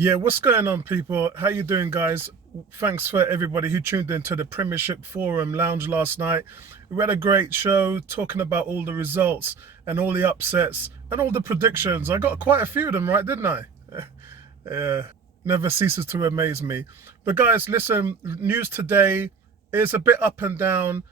Yeah, what's going on, people? How you doing, guys? Thanks for everybody who tuned into the Premiership Forum Lounge last night. We had a great show talking about all the results and all the upsets and all the predictions. I got quite a few of them right, didn't I? Yeah, never ceases to amaze me. But guys, listen, news today is a bit up and down,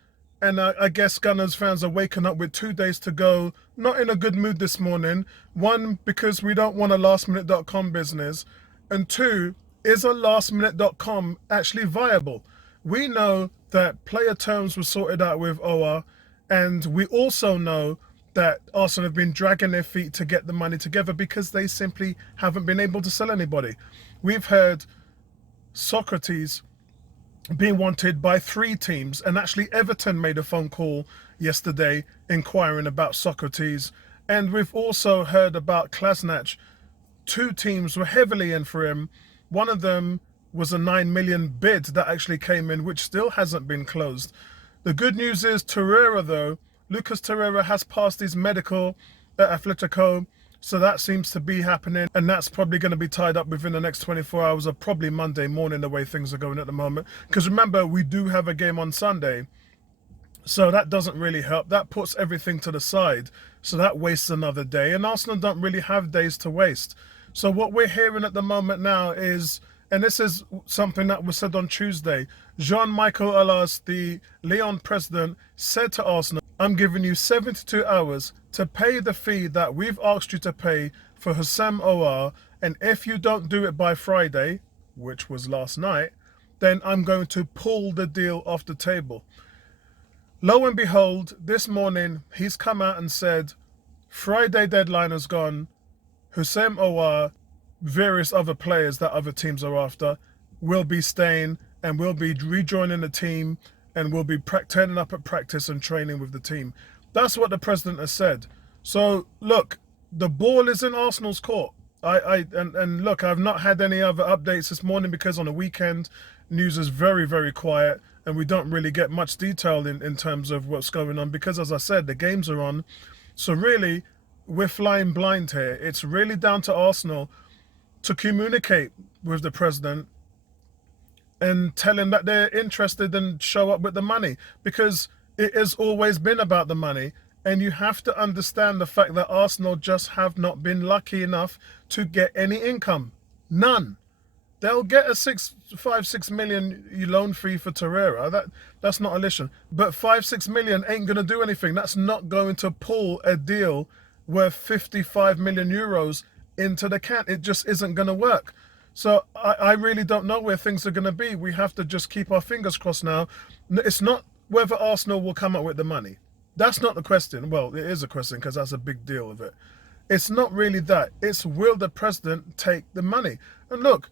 and I guess Gunners fans are waking up with 2 days to go. Not in a good mood this morning. One, because we don't want a lastminute.com business. And two, is a lastminute.com actually viable? We know that player terms were sorted out with Aouar, and we also know that Arsenal have been dragging their feet to get the money together because they simply haven't been able to sell anybody. We've heard Sokratis being wanted by 3 teams, and actually Everton made a phone call yesterday inquiring about Sokratis. And we've also heard about Klasnach. 2 teams were heavily in for him. One of them was a 9 million bid that actually came in, which still hasn't been closed. The good news is Torreira, though, Lucas Torreira has passed his medical at Atletico, so that seems to be happening, and that's probably going to be tied up within the next 24 hours or probably Monday morning, the way things are going at the moment. Because remember, we do have a game on Sunday, so that doesn't really help. That puts everything to the side, so that wastes another day, and Arsenal don't really have days to waste. So what we're hearing at the moment now is, and this is something that was said on Tuesday, Jean-Michel Aulas, the Lyon president, said to Arsenal, I'm giving you 72 hours to pay the fee that we've asked you to pay for Houssem Aouar, and if you don't do it by Friday, which was last night, then I'm going to pull the deal off the table. Lo and behold, this morning, he's come out and said, Friday deadline has gone, Houssem Aouar, various other players that other teams are after, will be staying and will be rejoining the team and will be turning up at practice and training with the team. That's what the president has said. So look, the ball is in Arsenal's court. And look, I've not had any other updates this morning because on the weekend, news is very, very quiet and we don't really get much detail in terms of what's going on because, as I said, the games are on. So really, we're flying blind here. It's really down to Arsenal to communicate with the president and tell him that they're interested and show up with the money, because it has always been about the money. And you have to understand the fact that Arsenal just have not been lucky enough to get any income. None. They'll get a 5-6 million loan fee for Torreira. That's not an issue. But 5-6 million ain't going to do anything. That's not going to pull a deal worth 55 million euros into the can. It just isn't going to work. So I really don't know where things are going to be. We have to just keep our fingers crossed now. It's not whether Arsenal will come up with the money. That's not the question. Well, it is a question because that's a big deal of it. It's not really that. It's will the president take the money? And look,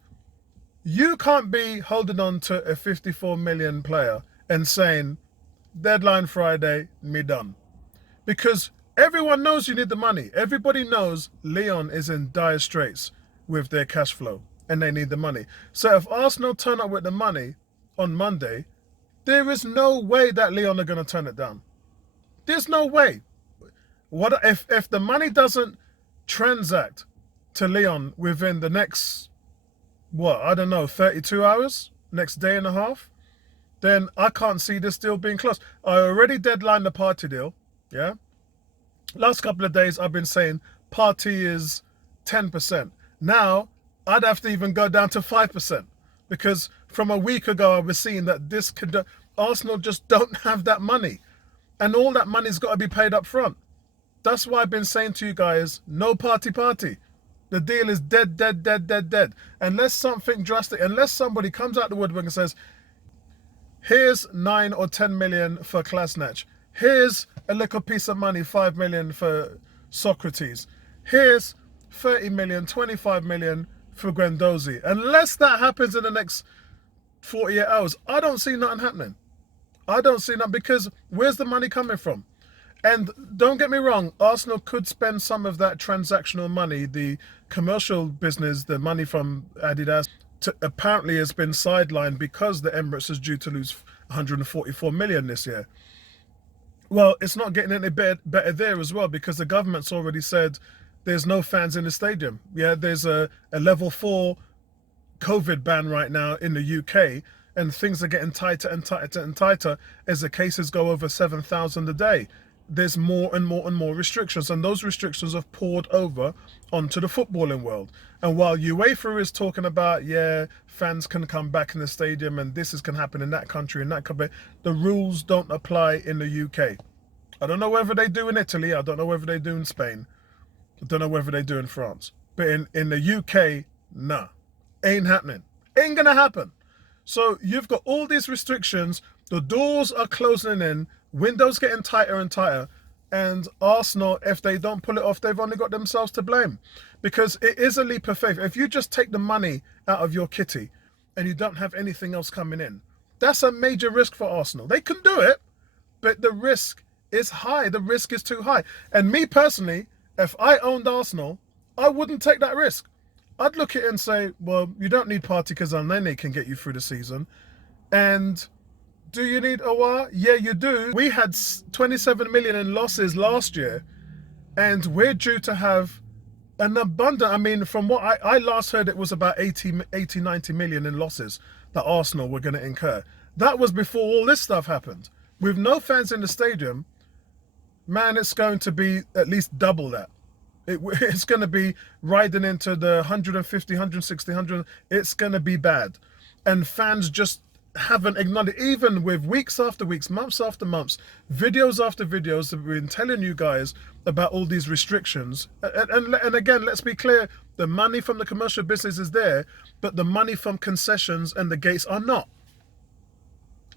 you can't be holding on to a 54 million player and saying, deadline Friday, me done. Because everyone knows you need the money. Everybody knows Lyon is in dire straits with their cash flow and they need the money. So if Arsenal turn up with the money on Monday, there is no way that Lyon are going to turn it down. There's no way. What if the money doesn't transact to Lyon within the next, what, I don't know, 32 hours, next day and a half, then I can't see this deal being closed. I already deadlined the Partey deal, yeah? Last couple of days I've been saying Partey is 10%. Now I'd have to even go down to 5%, because from a week ago I was seeing that this could, Arsenal just don't have that money. And all that money's got to be paid up front. That's why I've been saying to you guys, no Partey. The deal is dead. Unless something drastic, unless somebody comes out the woodwork and says, here's 9 or 10 million for Klasnach. Here's a little piece of money, 5 million for Sokratis. Here's 30 million, 25 million for Guendouzi. Unless that happens in the next 48 hours, I don't see nothing happening. I don't see that, because where's the money coming from? And don't get me wrong, Arsenal could spend some of that transactional money, the commercial business, the money from Adidas, apparently has been sidelined because the Emirates is due to lose 144 million this year. Well, it's not getting any better there as well, because the government's already said there's no fans in the stadium. Yeah, there's a level 4 COVID ban right now in the UK, and things are getting tighter and tighter and tighter as the cases go over 7,000 a day. There's more and more and more restrictions, and those restrictions have poured over onto the footballing world. And while UEFA is talking about, yeah, fans can come back in the stadium and this is can happen in that country and that country, the rules don't apply in the UK. I don't know whether they do in Italy. I don't know whether they do in Spain. I don't know whether they do in France. But in the UK, nah. Ain't happening. Ain't gonna happen. So you've got all these restrictions. The doors are closing in. Windows getting tighter and tighter. And Arsenal, if they don't pull it off, they've only got themselves to blame. Because it is a leap of faith. If you just take the money out of your kitty and you don't have anything else coming in, that's a major risk for Arsenal. They can do it, but the risk is high. The risk is too high. And me personally, if I owned Arsenal, I wouldn't take that risk. I'd look at it and say, well, you don't need Partey because Untitled can get you through the season. And do you need Aouar? Yeah, you do. We had 27 million in losses last year, and we're due to have an abundant, I mean, from what I last heard, it was about 80, 90 million in losses that Arsenal were going to incur. That was before all this stuff happened. With no fans in the stadium, man, it's going to be at least double that. It's going to be riding into the 150, 160, 100. It's going to be bad. And fans just haven't acknowledged, even with weeks after weeks, months after months, videos after videos that we've been telling you guys about all these restrictions. And again, let's be clear, the money from the commercial business is there, but the money from concessions and the gates are not.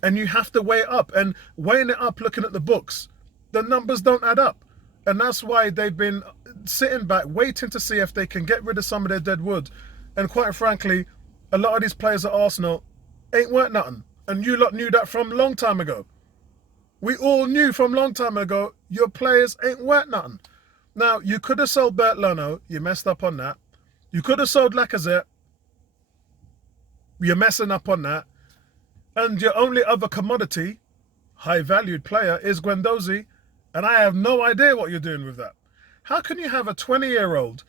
And you have to weigh it up. And weighing it up, looking at the books, the numbers don't add up. And that's why they've been sitting back, waiting to see if they can get rid of some of their dead wood. And quite frankly, a lot of these players at Arsenal ain't worth nothing. And you lot knew that from a long time ago. We all knew from a long time ago, your players ain't worth nothing. Now, you could have sold Bert Leno. You messed up on that. You could have sold Lacazette. You're messing up on that. And your only other commodity, high-valued player, is Guendouzi. And I have no idea what you're doing with that. How can you have a 20-year-old,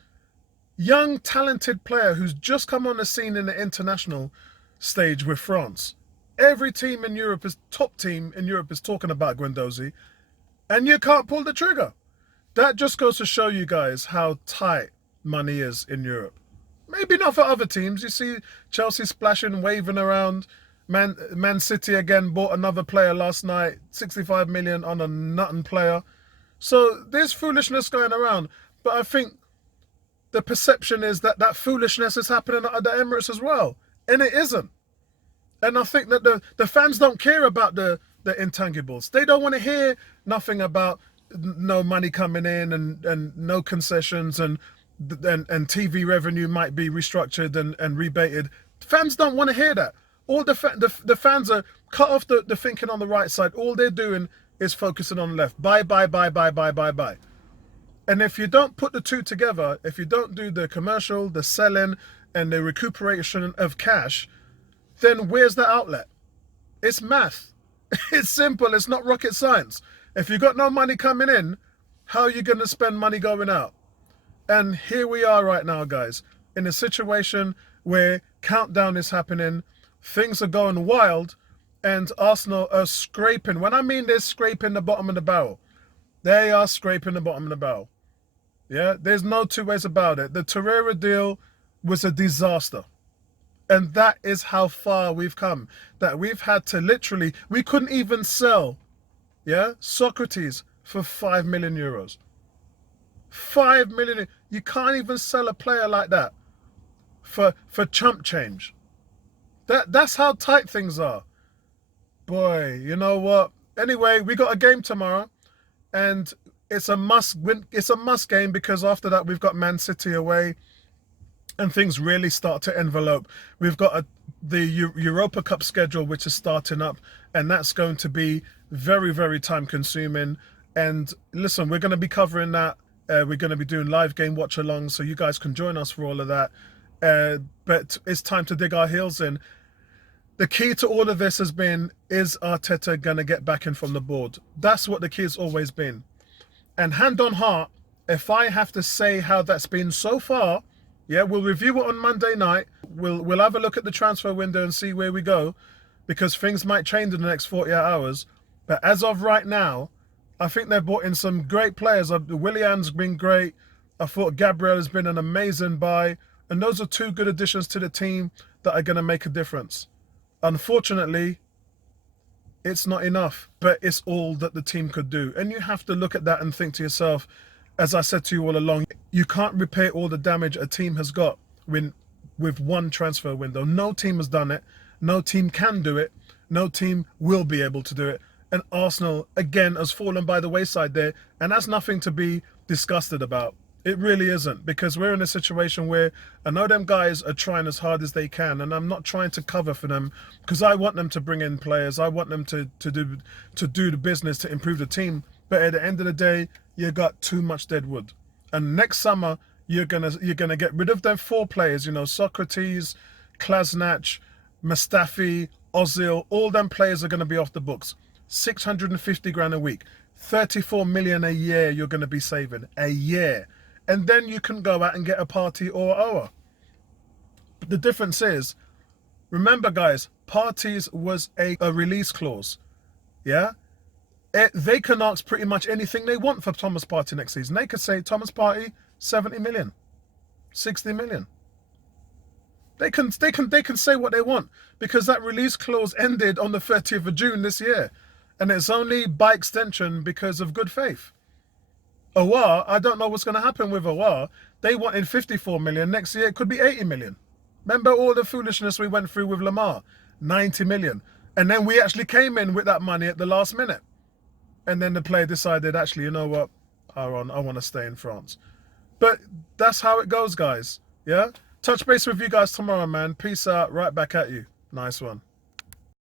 young, talented player who's just come on the scene in the international stage with France? Every team in Europe top team in Europe is talking about Guendouzi, and you can't pull the trigger. That just goes to show you guys how tight money is in Europe. Maybe not for other teams. You see Chelsea splashing, waving around. Man City again bought another player last night, 65 million on a nothing player. So there's foolishness going around. But I think the perception is that that foolishness is happening at the Emirates as well. And it isn't. And I think that the fans don't care about the intangibles. They don't want to hear nothing about no money coming in and no concessions and TV revenue might be restructured and rebated. Fans don't want to hear that. All the fans are cut off the thinking on the right side. All they're doing is focusing on the left. Buy, buy, buy, buy, buy, buy, buy. And if you don't put the two together, if you don't do the commercial, the selling, and the recuperation of cash, then where's the outlet? It's math. It's simple. It's not rocket science. If you got no money coming in, how are you going to spend money going out? And here we are right now, guys, in a situation where countdown is happening. Things are going wild, and Arsenal are scraping. When I mean they're scraping the bottom of the barrel, they are scraping the bottom of the barrel. Yeah, there's no two ways about it. The Torreira deal was a disaster. And that is how far we've come. That we've had to literally, we couldn't even sell, yeah, Sokratis for 5 million euros. 5 million. You can't even sell a player like that for chump change. That's how tight things are. Boy, you know what? Anyway, we got a game tomorrow, and it's a must win. It's a must game because after that we've got Man City away, and things really start to envelope. We've got the Europa Cup schedule, which is starting up, and that's going to be very, very time consuming. And listen, we're going to be covering that. We're going to be doing live game watch along, so you guys can join us for all of that. But it's time to dig our heels in. The key to all of this has been, is Arteta going to get backing from the board? That's what the key has always been. And hand on heart, if I have to say how that's been so far, Yeah, we'll review it on Monday night. We'll have a look at the transfer window and see where we go, because things might change in the next 48 hours. But as of right now, I think they've brought in some great players. Willian's been great. I thought Gabriel has been an amazing buy. And those are two good additions to the team that are going to make a difference. Unfortunately, it's not enough, but it's all that the team could do. And you have to look at that and think to yourself, as I said to you all along, you can't repair all the damage a team has got with one transfer window. No team has done it. No team can do it. No team will be able to do it. And Arsenal, again, has fallen by the wayside there. And that's nothing to be disgusted about. It really isn't, because we're in a situation where I know them guys are trying as hard as they can, and I'm not trying to cover for them, because I want them to bring in players. I want them to do the business to improve the team. But at the end of the day, you got too much dead wood. And next summer, you're gonna get rid of them 4 players. You know, Sokratis, Klasnach, Mustafi, Ozil. All them players are gonna be off the books. 650 grand a week, 34 million a year. You're gonna be saving a year. And then you can go out and get a Partey or Aouar. The difference is, remember guys, Partey's was a release clause. Yeah? They can ask pretty much anything they want for Thomas Partey next season. They could say, Thomas Partey, 70 million, 60 million. They can say what they want, because that release clause ended on the 30th of June this year. And it's only by extension because of good faith. Aouar, I don't know what's going to happen with Aouar. They wanted 54 million. Next year, it could be 80 million. Remember all the foolishness we went through with Lamar? 90 million. And then we actually came in with that money at the last minute. And then the player decided, actually, you know what, Aaron, I want to stay in France. But that's how it goes, guys. Yeah? Touch base with you guys tomorrow, man. Peace out. Right back at you. Nice one.